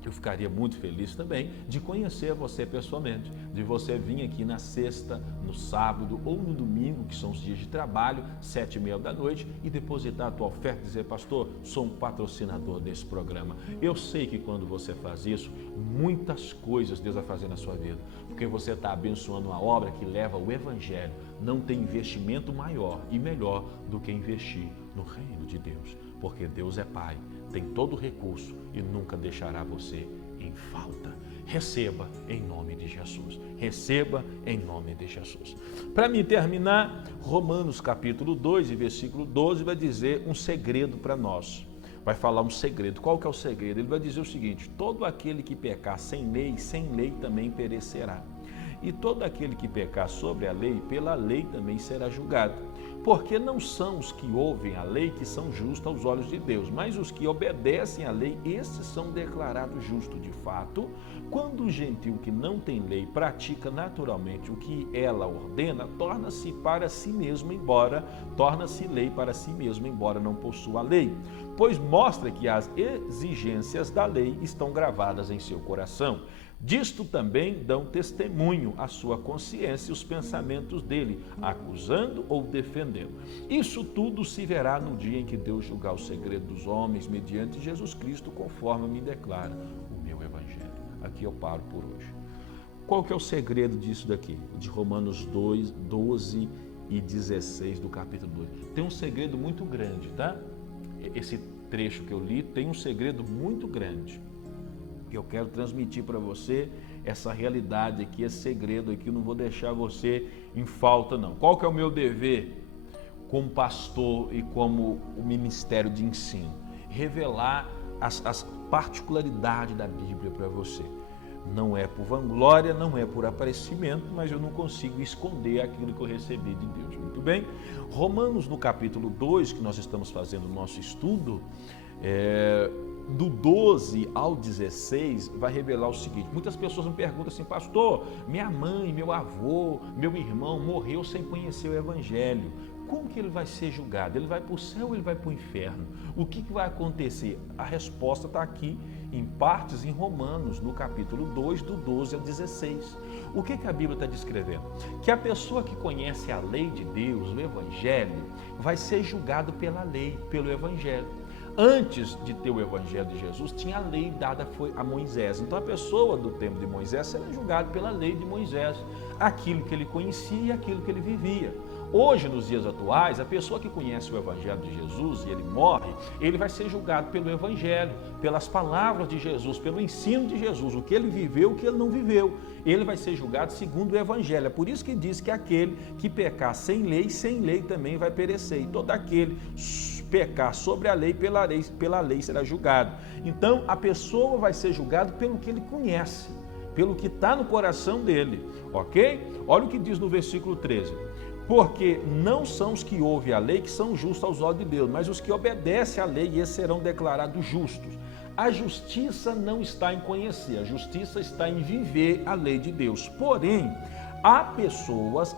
eu ficaria muito feliz também de conhecer você pessoalmente, de você vir aqui na sexta, no sábado ou no domingo, que são os dias de trabalho, 7h30 da noite, e depositar a tua oferta e dizer, pastor, sou um patrocinador desse programa. Eu sei que quando você faz isso, muitas coisas Deus vai fazer na sua vida, porque você está abençoando uma obra que leva o evangelho. Não tem investimento maior e melhor do que investir no reino de Deus, porque Deus é Pai, tem todo o recurso e nunca deixará você em falta. Receba em nome de Jesus. Receba em nome de Jesus. Para me terminar, Romanos capítulo 2 e versículo 12 vai dizer um segredo para nós. Vai falar um segredo. Qual que é o segredo? Ele vai dizer o seguinte: todo aquele que pecar sem lei também perecerá. E todo aquele que pecar sobre a lei, pela lei também será julgado. Porque não são os que ouvem a lei que são justos aos olhos de Deus, mas os que obedecem à lei, esses são declarados justos. De fato, quando o gentil que não tem lei pratica naturalmente o que ela ordena, torna-se para si mesmo, torna-se lei para si mesmo, embora não possua a lei. Pois mostra que as exigências da lei estão gravadas em seu coração. Disto também dão testemunho a sua consciência e os pensamentos dele, acusando ou defendendo. Isso tudo se verá no dia em que Deus julgar o segredo dos homens mediante Jesus Cristo, conforme me declara o meu evangelho. Aqui eu paro por hoje. Qual que é o segredo disso daqui? De Romanos 2, 12 e 16 do capítulo 2. Tem um segredo muito grande, tá? Esse trecho que eu li tem um segredo muito grande. Que eu quero transmitir para você essa realidade aqui, esse segredo aqui, eu não vou deixar você em falta não. Qual que é o meu dever como pastor e como o ministério de ensino? Revelar as particularidades da Bíblia para você. Não é por vanglória, não é por aparecimento, mas eu não consigo esconder aquilo que eu recebi de Deus. Muito bem? Romanos no capítulo 2, que nós estamos fazendo o nosso estudo, do 12 ao 16 vai revelar o seguinte: muitas pessoas me perguntam assim, pastor, minha mãe, meu avô, meu irmão morreu sem conhecer o evangelho, como que ele vai ser julgado? Ele vai para o céu ou ele vai para o inferno? O que vai acontecer? A resposta está aqui em partes em Romanos, no capítulo 2, do 12 ao 16. O que a Bíblia está descrevendo? Que a pessoa que conhece a lei de Deus, o evangelho, vai ser julgado pela lei, pelo evangelho. Antes de ter o evangelho de Jesus, tinha a lei dada a Moisés. Então a pessoa do tempo de Moisés era julgada pela lei de Moisés, aquilo que ele conhecia e aquilo que ele vivia. Hoje, nos dias atuais, a pessoa que conhece o evangelho de Jesus e ele morre, ele vai ser julgado pelo evangelho, pelas palavras de Jesus, pelo ensino de Jesus, o que ele viveu, o que ele não viveu. Ele vai ser julgado segundo o evangelho. É por isso que diz que aquele que pecar sem lei também vai perecer. E todo aquele pecar sobre a lei, pela lei será julgado. Então, a pessoa vai ser julgada pelo que ele conhece, pelo que está no coração dele, ok? Olha o que diz no versículo 13. Porque não são os que ouvem a lei que são justos aos olhos de Deus, mas os que obedecem à lei, e esses serão declarados justos. A justiça não está em conhecer, a justiça está em viver a lei de Deus. Porém, há pessoas,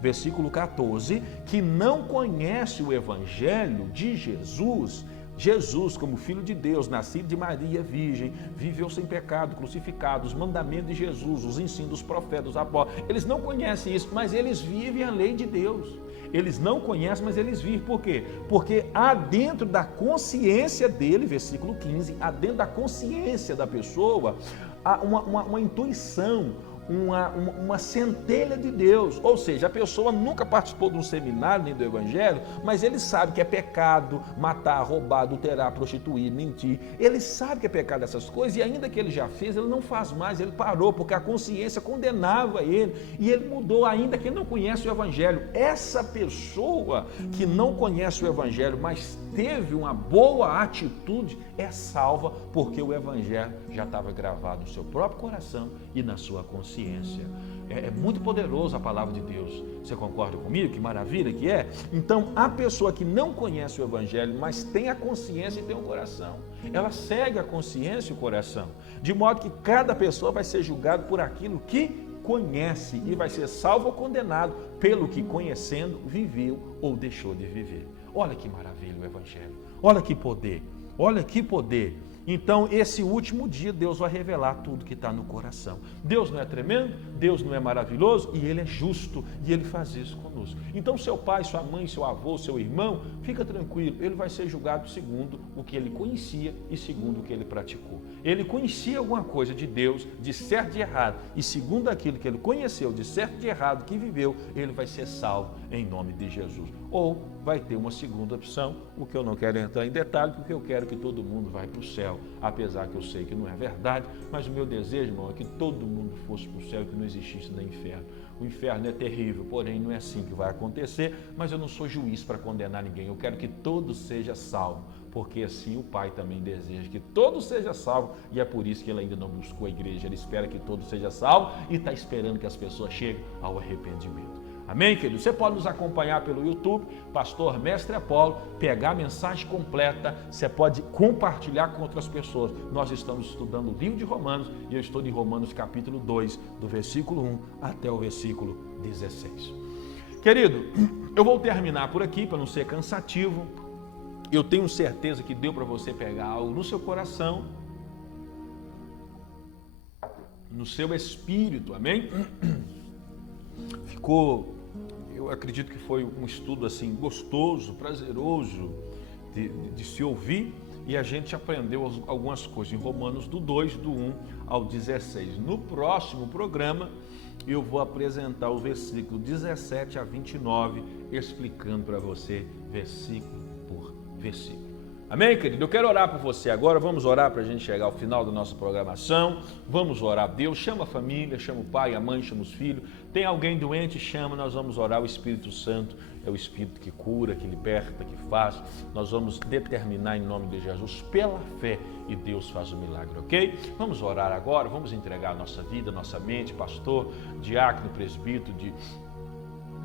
versículo 14, que não conhecem o evangelho de Jesus. Jesus, como Filho de Deus, nascido de Maria, virgem, viveu sem pecado, crucificado, os mandamentos de Jesus, os ensinos dos profetas, dos apóstolos. Eles não conhecem isso, mas eles vivem a lei de Deus. Eles não conhecem, mas eles vivem. Por quê? Porque há dentro da consciência dele, versículo 15, há dentro da consciência da pessoa uma intuição, uma centelha de Deus. Ou seja, a pessoa nunca participou de um seminário nem do evangelho, mas ele sabe que é pecado matar, roubar, adulterar, prostituir, mentir. Ele sabe que é pecado essas coisas, e ainda que ele já fez, ele não faz mais, ele parou, porque a consciência condenava ele, e ele mudou, ainda que ele não conhece o evangelho. Essa pessoa que não conhece o evangelho, mas teve uma boa atitude, é salva, porque o evangelho já estava gravado no seu próprio coração e na sua consciência. É muito poderoso a palavra de Deus. Você concorda comigo? Que maravilha que é? Então, a pessoa que não conhece o evangelho, mas tem a consciência e tem o coração, ela segue a consciência e o coração, de modo que cada pessoa vai ser julgada por aquilo que conhece e vai ser salvo ou condenado pelo que, conhecendo, viveu ou deixou de viver. Olha que maravilha o evangelho. Olha que poder. Olha que poder. Então, esse último dia, Deus vai revelar tudo que está no coração. Deus não é tremendo? Deus não é maravilhoso? E Ele é justo, e Ele faz isso conosco. Então, seu pai, sua mãe, seu avô, seu irmão, fica tranquilo, ele vai ser julgado segundo o que ele conhecia e segundo o que ele praticou. Ele conhecia alguma coisa de Deus, de certo e de errado, e segundo aquilo que ele conheceu, de certo e de errado, que viveu, ele vai ser salvo em nome de Jesus. Ou vai ter uma segunda opção, o que eu não quero entrar em detalhe, porque eu quero que todo mundo vá para o céu, apesar que eu sei que não é verdade, mas o meu desejo, irmão, é que todo mundo fosse para o céu e que não existisse no inferno. O inferno é terrível, porém não é assim que vai acontecer, mas eu não sou juiz para condenar ninguém, eu quero que todos sejam salvos, porque assim o Pai também deseja que todos sejam salvos, e é por isso que ele ainda não buscou a igreja, ele espera que todos sejam salvos e está esperando que as pessoas cheguem ao arrependimento. Amém, querido? Você pode nos acompanhar pelo YouTube, Pastor Mestre Apolo, pegar a mensagem completa, você pode compartilhar com outras pessoas. Nós estamos estudando o livro de Romanos e eu estou em Romanos capítulo 2, do versículo 1 até o versículo 16. Querido, eu vou terminar por aqui para não ser cansativo. Eu tenho certeza que deu para você pegar algo no seu coração, no seu espírito, amém? Eu acredito que foi um estudo assim gostoso, prazeroso de se ouvir, e a gente aprendeu algumas coisas em Romanos do 2, do 1 ao 16. No próximo programa eu vou apresentar o versículo 17 a 29, explicando para você versículo por versículo. Amém, querido? Eu quero orar por você agora. Vamos orar para a gente chegar ao final da nossa programação. Vamos orar a Deus. Chama a família, chama o pai, a mãe, chama os filhos. Tem alguém doente? Chama. Nós vamos orar. O Espírito Santo é o Espírito que cura, que liberta, que faz. Nós vamos determinar em nome de Jesus pela fé e Deus faz o milagre, ok? Vamos orar agora. Vamos entregar a nossa vida, nossa mente, pastor, diácono, presbítero,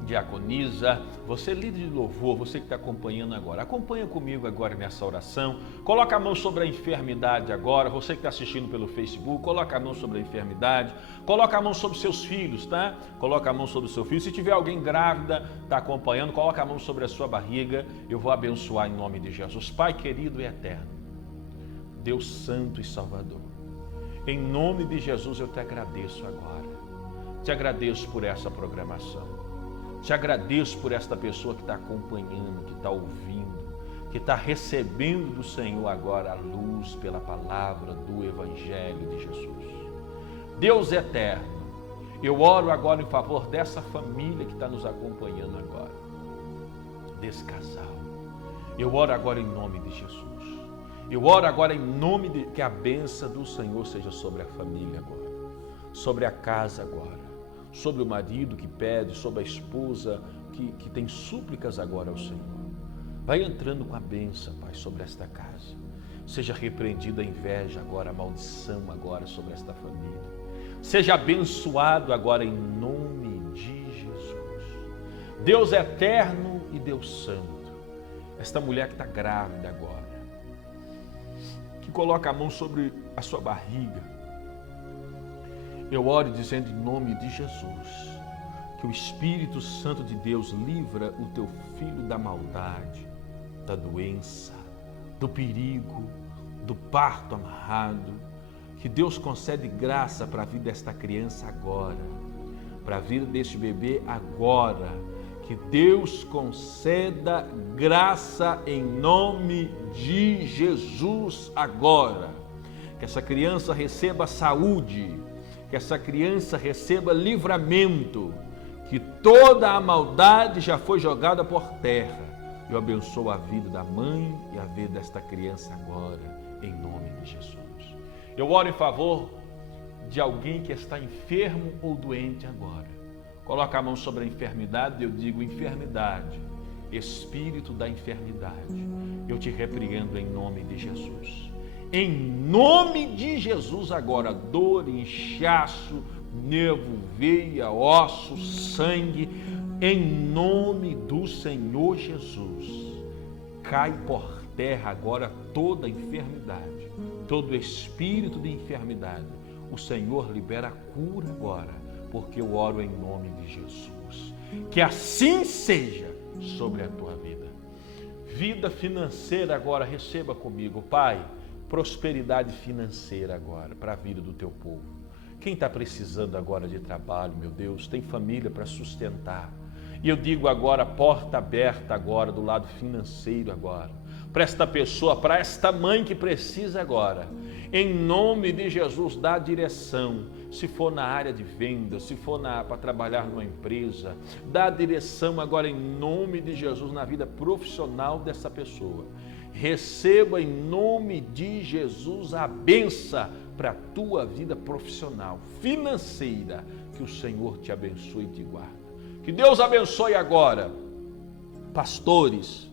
diaconisa, você líder de louvor, você que está acompanhando agora, acompanha comigo agora nessa oração, coloca a mão sobre a enfermidade agora, você que está assistindo pelo Facebook, coloca a mão sobre a enfermidade, coloca a mão sobre seus filhos, tá? Coloca a mão sobre o seu filho, se tiver alguém grávida, está acompanhando, coloca a mão sobre a sua barriga, eu vou abençoar em nome de Jesus. Pai querido e eterno, Deus santo e salvador, em nome de Jesus eu te agradeço agora, te agradeço por essa programação. Te agradeço por esta pessoa que está acompanhando, que está ouvindo, que está recebendo do Senhor agora a luz pela palavra do Evangelho de Jesus. Deus eterno, eu oro agora em favor dessa família que está nos acompanhando agora, desse casal. Eu oro agora em nome de Jesus. Eu oro agora em nome de que a bênção do Senhor seja sobre a família agora, sobre a casa agora, sobre o marido que pede, sobre a esposa que tem súplicas agora ao Senhor. Vai entrando com a bênção, Pai, sobre esta casa. Seja repreendida a inveja agora, a maldição agora sobre esta família. Seja abençoado agora em nome de Jesus. Deus eterno e Deus santo. Esta mulher que está grávida agora, que coloca a mão sobre a sua barriga, eu oro dizendo em nome de Jesus, que o Espírito Santo de Deus livra o teu filho da maldade, da doença, do perigo, do parto amarrado, que Deus concede graça para a vida desta criança agora, para a vida deste bebê agora, que Deus conceda graça em nome de Jesus agora, que essa criança receba saúde, que essa criança receba livramento, que toda a maldade já foi jogada por terra. Eu abençoo a vida da mãe e a vida desta criança agora, em nome de Jesus. Eu oro em favor de alguém que está enfermo ou doente agora. Coloca a mão sobre a enfermidade, eu digo: enfermidade, espírito da enfermidade, eu te repreendo em nome de Jesus. Em nome de Jesus agora, dor, inchaço, nervo, veia, osso, sangue, em nome do Senhor Jesus, cai por terra agora toda enfermidade, todo espírito de enfermidade. O Senhor libera a cura agora, porque eu oro em nome de Jesus. Que assim seja sobre a tua vida. Vida financeira agora, receba comigo, Pai, prosperidade financeira agora para a vida do teu povo. Quem está precisando agora de trabalho, meu Deus, tem família para sustentar. E eu digo agora, porta aberta agora do lado financeiro agora, para esta pessoa, para esta mãe que precisa agora. Em nome de Jesus, dá direção. Se for na área de venda, se for para trabalhar numa empresa, dá direção agora em nome de Jesus na vida profissional dessa pessoa. Receba em nome de Jesus a bênção para a tua vida profissional, financeira, que o Senhor te abençoe e te guarde. Que Deus abençoe agora pastores,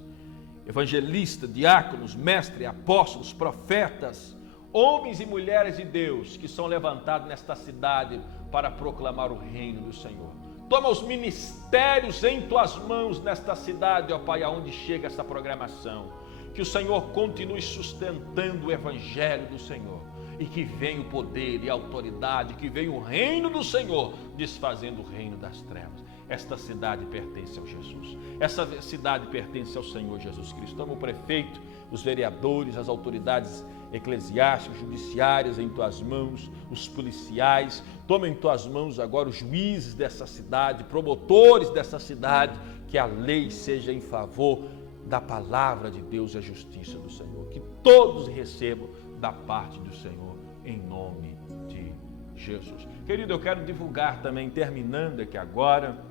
evangelistas, diáconos, mestres, apóstolos, profetas, homens e mulheres de Deus que são levantados nesta cidade para proclamar o reino do Senhor. Toma os ministérios em tuas mãos nesta cidade, ó Pai, aonde chega essa programação. Que o Senhor continue sustentando o evangelho do Senhor e que venha o poder e a autoridade, que venha o reino do Senhor desfazendo o reino das trevas. Esta cidade pertence ao Jesus. Essa cidade pertence ao Senhor Jesus Cristo. Toma o prefeito, os vereadores, as autoridades eclesiásticas, judiciárias em tuas mãos, os policiais. Toma em tuas mãos agora os juízes dessa cidade, promotores dessa cidade, que a lei seja em favor da palavra de Deus e a justiça do Senhor. Que todos recebam da parte do Senhor, em nome de Jesus. Querido, eu quero divulgar também, terminando aqui agora,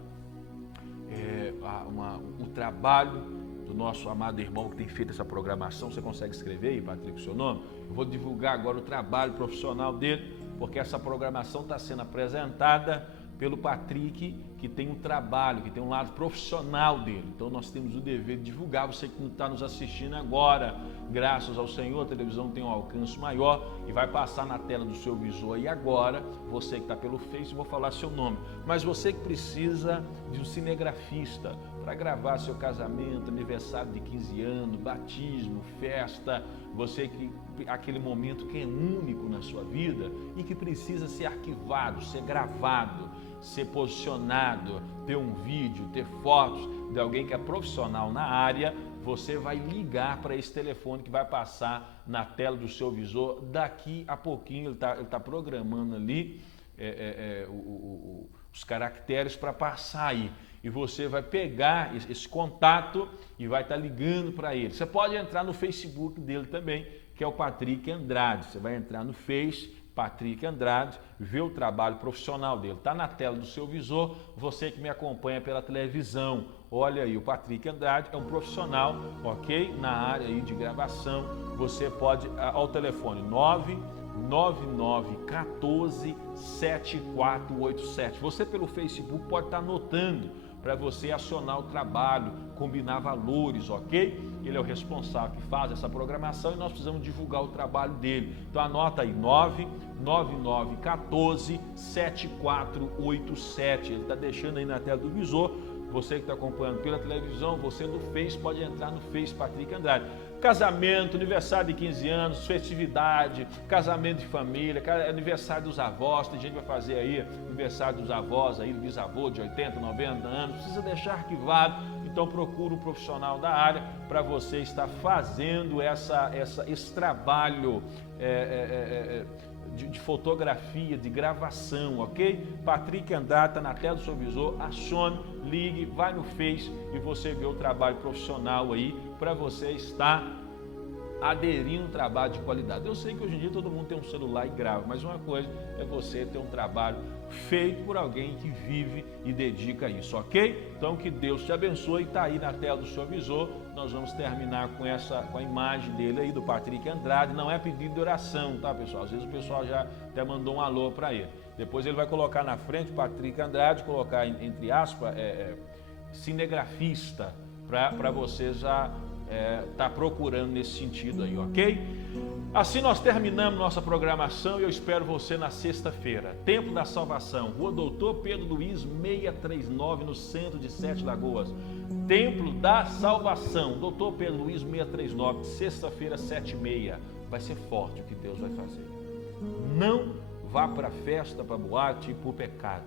o trabalho do nosso amado irmão que tem feito essa programação. Você consegue escrever aí, Patrick, o seu nome? Eu vou divulgar agora o trabalho profissional dele, porque essa programação está sendo apresentada pelo Patrick, que tem um trabalho, que tem um lado profissional dele. Então nós temos o dever de divulgar. Você que está nos assistindo agora, graças ao Senhor, a televisão tem um alcance maior e vai passar na tela do seu visor aí agora. Você que está pelo Face, vou falar seu nome. Mas você que precisa de um cinegrafista para gravar seu casamento, aniversário de 15 anos, batismo, festa, você que aquele momento que é único na sua vida e que precisa ser arquivado, ser gravado, ser posicionado, ter um vídeo, ter fotos de alguém que é profissional na área, você vai ligar para esse telefone que vai passar na tela do seu visor daqui a pouquinho. Ele tá programando ali os caracteres para passar aí. E você vai pegar esse contato e vai estar ligando para ele. Você pode entrar no Facebook dele também, que é o Patrick Andrade. Você vai entrar no Face, Patrick Andrade, ver o trabalho profissional dele. Está na tela do seu visor. Você que me acompanha pela televisão, olha aí, o Patrick Andrade é um profissional, ok? Na área aí de gravação. Você pode, ao telefone 999147487. Você pelo Facebook pode estar anotando para você acionar o trabalho, combinar valores, ok? Ele é o responsável que faz essa programação e nós precisamos divulgar o trabalho dele. Então anota aí, 99914-7487. Ele está deixando aí na tela do visor. Você que está acompanhando pela televisão, você do Face, pode entrar no Face Patrick Andrade. Casamento, aniversário de 15 anos, festividade, casamento de família, aniversário dos avós, tem gente que vai fazer aí aniversário dos avós, aí, do bisavô de 80, 90 anos, precisa deixar arquivado, então procura um profissional da área para você estar fazendo esse trabalho de fotografia, de gravação, ok? Patrick Andrade está na tela do seu visor, acione, ligue, vai no Face e você vê o trabalho profissional aí para você estar aderindo a um trabalho de qualidade. Eu sei que hoje em dia todo mundo tem um celular e grava, mas uma coisa é você ter um trabalho feito por alguém que vive e dedica a isso, ok? Então que Deus te abençoe, está aí na tela do seu visor. Nós vamos terminar com a imagem dele aí, do Patrick Andrade. Não é pedido de oração, tá, pessoal? Às vezes o pessoal já até mandou um alô para ele. Depois ele vai colocar na frente, Patrick Andrade, colocar entre aspas, cinegrafista, para você já tá procurando nesse sentido aí, ok? Assim nós terminamos nossa programação e eu espero você na sexta-feira. Templo da Salvação, Rua Doutor Pedro Luiz, 639, no centro de Sete Lagoas. Templo da Salvação, Doutor Pedro Luiz, 639, sexta-feira, 7h30. Vai ser forte o que Deus vai fazer. Não vá para a festa, para a boate, por pecado.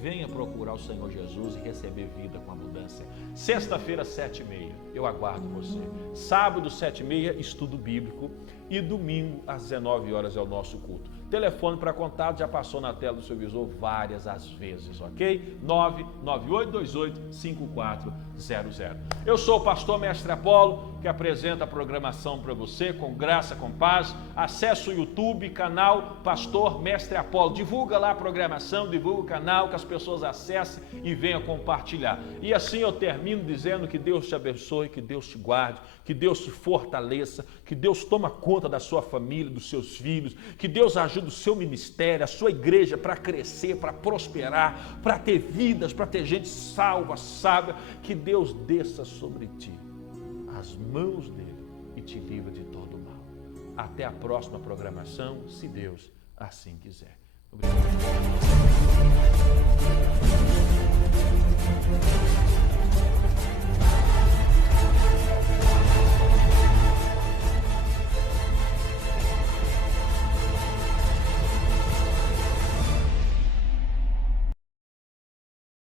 Venha procurar o Senhor Jesus e receber vida com abundância. Sexta-feira, 7h30, eu aguardo você. Sábado, 7h30, estudo bíblico. E domingo, às 19 horas, é o nosso culto. Telefone para contato já passou na tela do seu visor várias as vezes, ok? 998285400. Eu sou o pastor Mestre Apolo, que apresenta a programação para você, com graça, com paz. Acesse o YouTube, canal Pastor Mestre Apolo. Divulga lá a programação, divulga o canal, que as pessoas acessem e venham compartilhar. E assim eu termino dizendo que Deus te abençoe, que Deus te guarde, que Deus te fortaleça, que Deus toma conta da sua família, dos seus filhos, que Deus ajude o seu ministério, a sua igreja para crescer, para prosperar, para ter vidas, para ter gente salva, sábia, que Deus desça sobre ti as mãos dele e te livra de todo o mal. Até a próxima programação, se Deus assim quiser. Obrigado.